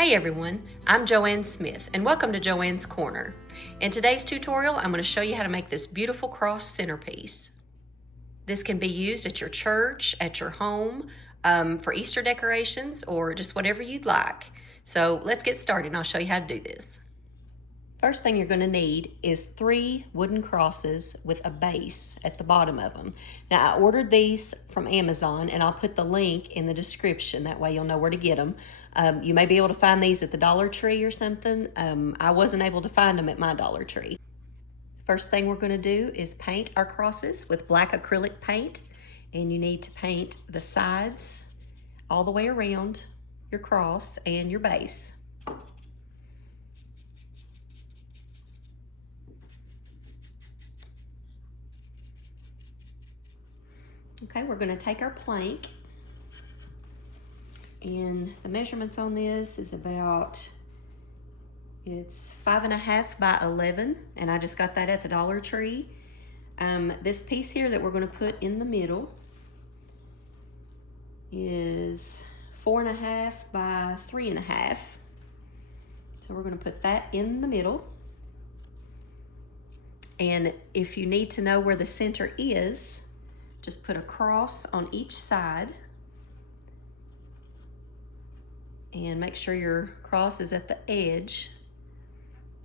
Hey everyone, I'm Joanne Smith and welcome to Joanne's Corner. In today's tutorial, I'm going to show you how to make this beautiful cross centerpiece. This can be used at your church, at your home, for Easter decorations, or just whatever you'd like. So let's get started and I'll show you how to do this. First thing you're going to need is 3 wooden crosses with a base at the bottom of them. Now I ordered these from Amazon and I'll put the link in the description, that way you'll know where to get them. You may be able to find these at the Dollar Tree or something. I wasn't able to find them at my Dollar Tree. First thing we're going to do is paint our crosses with black acrylic paint, and you need to paint the sides all the way around your cross and your base. Okay, we're going to take our plank, and the measurements on this is it's 5.5 by 11, and I just got that at the Dollar Tree. This piece here that we're going to put in the middle is 4.5 by 3.5. So we're going to put that in the middle. And if you need to know where the center is, just put a cross on each side and make sure your cross is at the edge,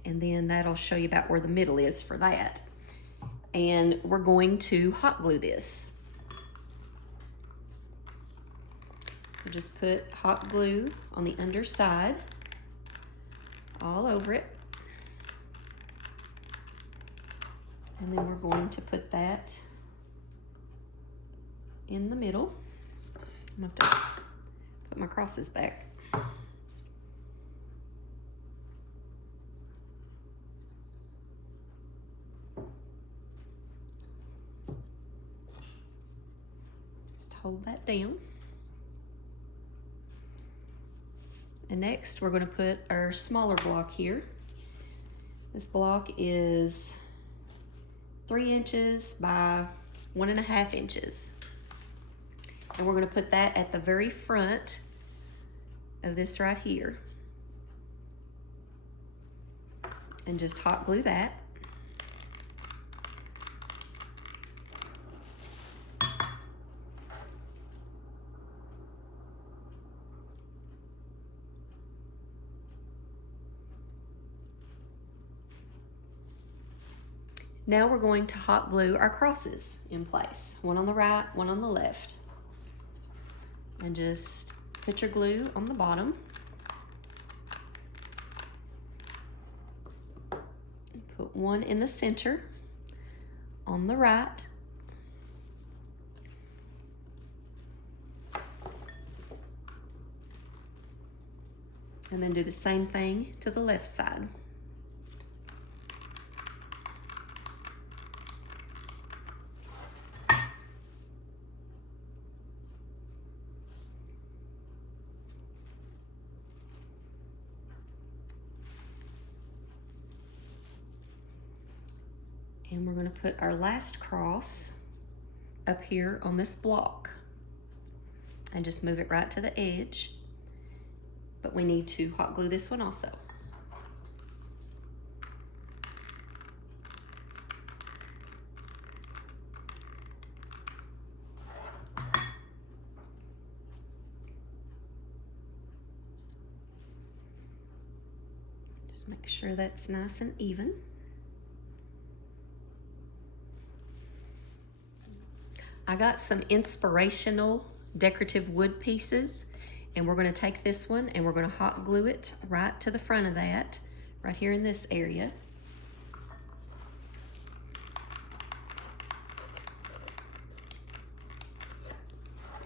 and then that'll show you about where the middle is for that. And we're going to hot glue this. So just put hot glue on the underside all over it, and then we're going to put that in the middle. I'm gonna have to put my crosses back. Just hold that down. And next we're going to put our smaller block here. This block is 3 inches by 1.5 inches. And we're going to put that at the very front of this right here. And just hot glue that. Now we're going to hot glue our crosses in place. One on the right, one on the left. And just put your glue on the bottom. Put one in the center on the right. And then do the same thing to the left side. And we're going to put our last cross up here on this block and just move it right to the edge. But we need to hot glue this one also. Just make sure that's nice and even. I got some inspirational decorative wood pieces, and we're going to take this one and we're going to hot glue it right to the front of that, right here in this area.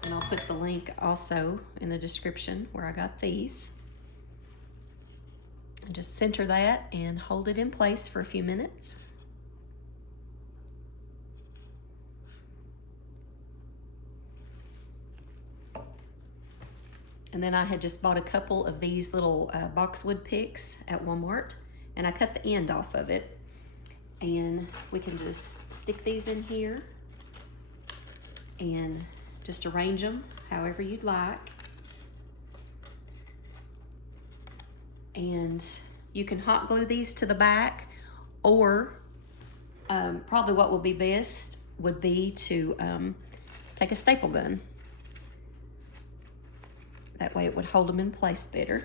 And I'll put the link also in the description where I got these. And just center that and hold it in place for a few minutes. And then I had just bought a couple of these little boxwood picks at Walmart, and I cut the end off of it. And we can just stick these in here and just arrange them however you'd like. And you can hot glue these to the back, or probably what will be best would be to take a staple gun. That way it would hold them in place better.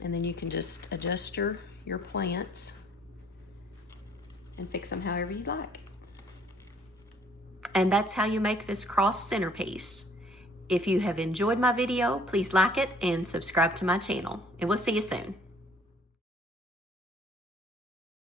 And then you can just adjust your plants and fix them however you like. And that's how you make this cross centerpiece. If you have enjoyed my video, please like it and subscribe to my channel. And we'll see you soon.